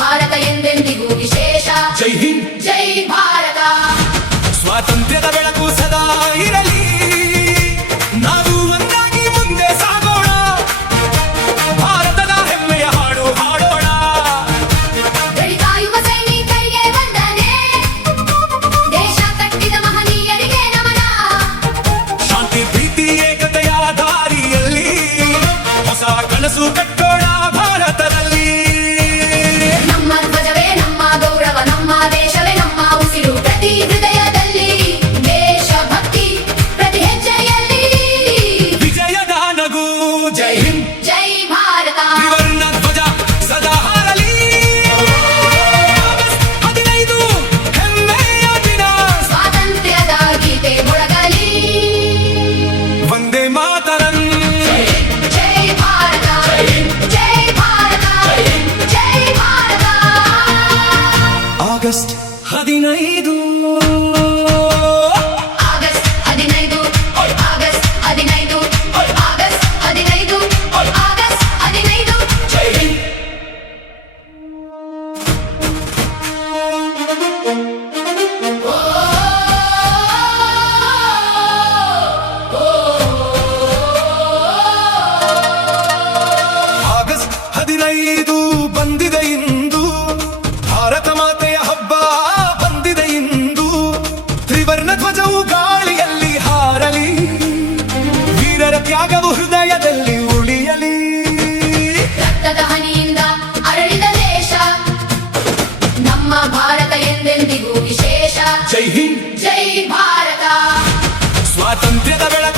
ಭಾರತ ಎಂದೆಂದಿಗೂ ವಿಶೇಷ. ಜೈ ಹಿಂದ್, ಜೈ ಭಾರತ. ಸ್ವಾತಂತ್ರ್ಯದ ಬೆಳಕು ಸದಾ ಇರಲಿ, ನಾವು ಒಂದಾಗಿ ಮುಂದೆ ಸಾಗೋಣ, ಭಾರತದ ಹೆಮ್ಮೆಯ ಹಾಡು ಹಾಡೋಣ. ಗಡಿ ಕಾಯುವ ಸೈನಿಕರಿಗೆ ವಂದನೆ, ದೇಶ ಕಟ್ಟಿದ ಮಹನೀಯರಿಗೆ ನಮನ. ಶಾಂತಿ ಪ್ರೀತಿ ಏಕತೆಯ ದಾರಿಯಲ್ಲಿ ಹೊಸ ಕನಸು ಕಟ್ಟೋಣ ಭಾರತದಲ್ಲಿ. ನಮ್ಮ ಧ್ವಜವೇ ನಮ್ಮ ಗೌರವ, ನಮ್ಮ ದೇಶವೇ ನಮ್ಮ ಉಸಿರು, ಪ್ರತಿ ಹೃದಯದಲ್ಲಿ ದೇಶಭಕ್ತಿ, ಪ್ರತಿ ಹೆಜ್ಜೆಯಲ್ಲಿ ವಿಜಯದ ನಗು. ಜೈ ಹಿಂದ್, ಜೈ ಭಾರತ. ತ್ರಿವರ್ಣ ಧ್ವಜ ಸದಾ ಹಾರಲಿ. ಆಗಸ್ಟ್ 15 ಹೆಮ್ಮೆಯ ದಿನ, ಸ್ವಾತಂತ್ರ್ಯದ ಗೀತೆ ಮೊಳಗಲಿ. ವಂದೇ ಮಾತರಂ. ಜೈ ಭಾರತ. ಜೈ ಭಾರತ. ಜೈ Bharat. August 15 August 15 August 15 August 15 August 15. ಜೈ ಹಿಂದ್. ಆಗಸ್ಟ್ 15 ಬಂದಿದೆ ಇಂದು, ಭಾರತ ಮಾತೆಯ ಹಬ್ಬ ಬಂದಿದೆ ಇಂದು. ತ್ರಿವರ್ಣ ಧ್ವಜವು ಗಾಳಿಯಲ್ಲಿ ಹಾರಲಿ, ವೀರರ ತ್ಯಾಗವು ಹೃದಯದಲ್ಲಿ ಉಳಿಯಲಿ. ರಕ್ತದ ಹನಿಯಿಂದ ಅರಳಿದ ದೇಶ, ನಮ್ಮ ಭಾರತ ಎಂದೆಂದಿಗೂ ವಿಶೇಷ. ಜೈ ಹಿಂದ್, ಜೈ ಭಾರತ. ಸ್ವಾತಂತ್ರ್ಯದ ಬೆಳಕು